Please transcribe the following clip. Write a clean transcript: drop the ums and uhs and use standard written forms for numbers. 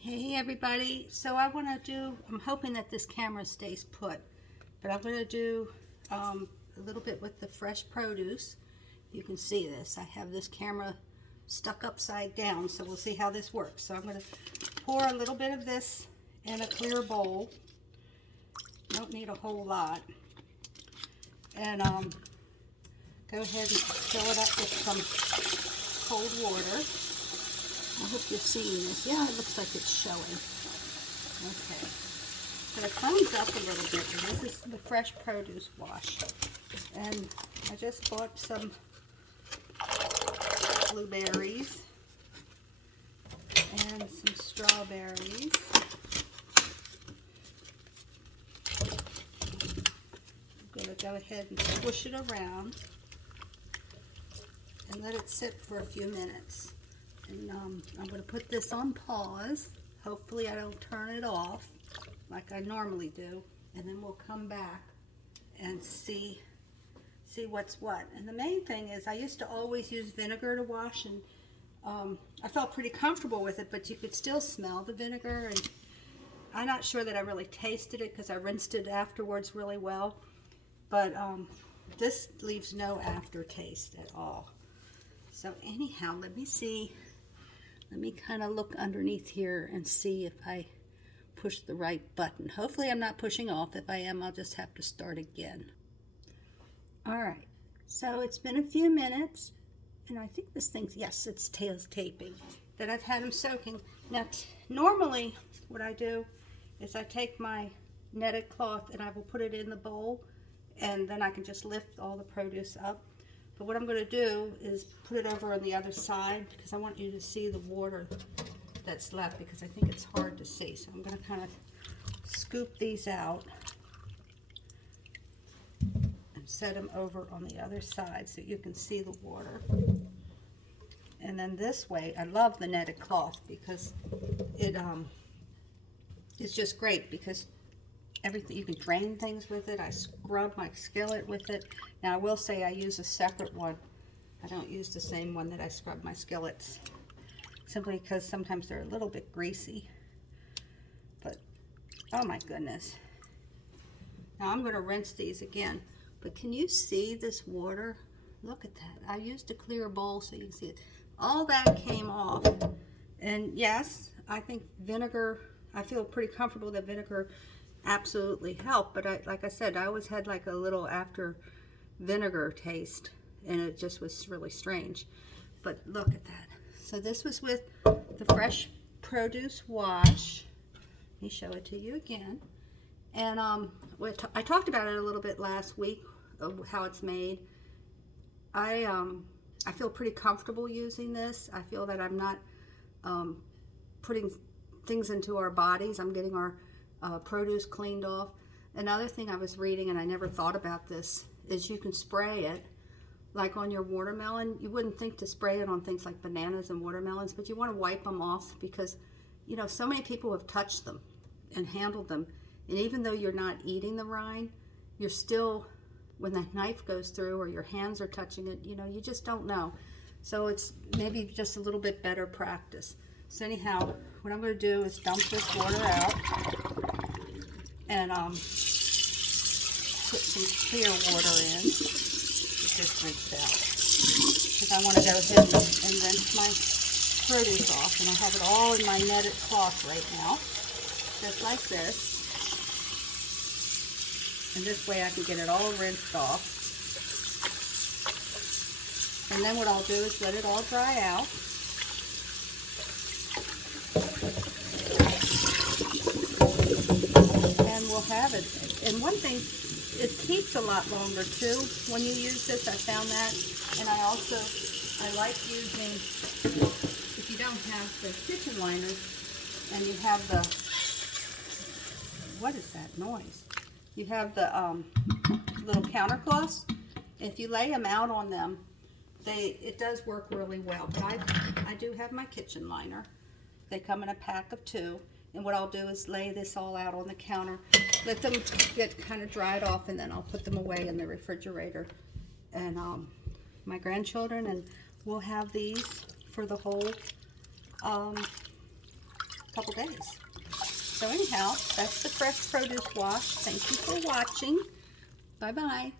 Hey everybody, so I'm hoping that this camera stays put, but I'm going to do a little bit with the fresh produce. You can see this. I have this camera stuck upside down, so we'll see how this works. So I'm going to pour a little bit of this in a clear bowl. Don't need a whole lot. And go ahead and fill it up with some cold water. I hope you're seeing this. Yeah, it looks like it's showing. Okay. So it comes up a little bit. And this is the Fresh Produce Wash. And I just bought some blueberries and some strawberries. I'm going to go ahead and squish it around and let it sit for a few minutes. And I'm going to put this on pause. Hopefully I don't turn it off like I normally do. And then we'll come back and see what's what. And the main thing is I used to always use vinegar to wash, and I felt pretty comfortable with it, but you could still smell the vinegar. And I'm not sure that I really tasted it because I rinsed it afterwards really well. But this leaves no aftertaste at all. So anyhow, let me see. Let me kind of look underneath here and see if I push the right button. Hopefully I'm not pushing off. If I am, I'll just have to start again. All right, so it's been a few minutes, and I think this thing's, yes, it's taping, that I've had them soaking. Now, normally what I do is I take my netted cloth and I will put it in the bowl, and then I can just lift all the produce up. But what I'm going to do is put it over on the other side because I want you to see the water that's left, because I think it's hard to see. So I'm going to kind of scoop these out and set them over on the other side so you can see the water. And then this way, I love the netted cloth because it's just great because everything, you can drain things with it. I scrub my skillet with it. Now I will say I use a separate one. I don't use the same one that I scrub my skillets, simply because sometimes they're a little bit greasy. But oh my goodness. Now I'm going to rinse these again, but can you see this water? Look at that. I used a clear bowl so you can see it. All that came off. And yes, I think vinegar, I feel pretty comfortable that vinegar absolutely help, but like I said, I always had like a little after vinegar taste, and it just was really strange. But look at that. So this was with the Fresh Produce Wash. Let me show it to you again. And I talked about it a little bit last week of how it's made. I feel pretty comfortable using this. I feel that I'm not putting things into our bodies. I'm getting our produce cleaned off. Another thing I was reading, and I never thought about this, is you can spray it like on your watermelon. You wouldn't think to spray it on things like bananas and watermelons, but you want to wipe them off because, you know, so many people have touched them and handled them, and even though you're not eating the rind, you're still, when that knife goes through or your hands are touching it, you know, you just don't know. So it's maybe just a little bit better practice. So anyhow, what I'm going to do is dump this water out and put some clear water in. Get this rinsed out because I want to go ahead and rinse my produce off, and I have it all in my netted cloth right now, just like this. And this way I can get it all rinsed off. And then what I'll do is let it all dry out. And we'll have it. And one thing, it keeps a lot longer too when you use this. I found that. And I like using, if you don't have the kitchen liners and you have the, what is that noise? You have the little counter cloths. If you lay them out on them, it does work really well. But I do have my kitchen liner. They come in a pack of 2. And what I'll do is lay this all out on the counter, let them get kind of dried off, and then I'll put them away in the refrigerator. And my grandchildren, and we'll have these for the whole couple days. So anyhow, that's the Fresh Produce Wash. Thank you for watching. Bye-bye.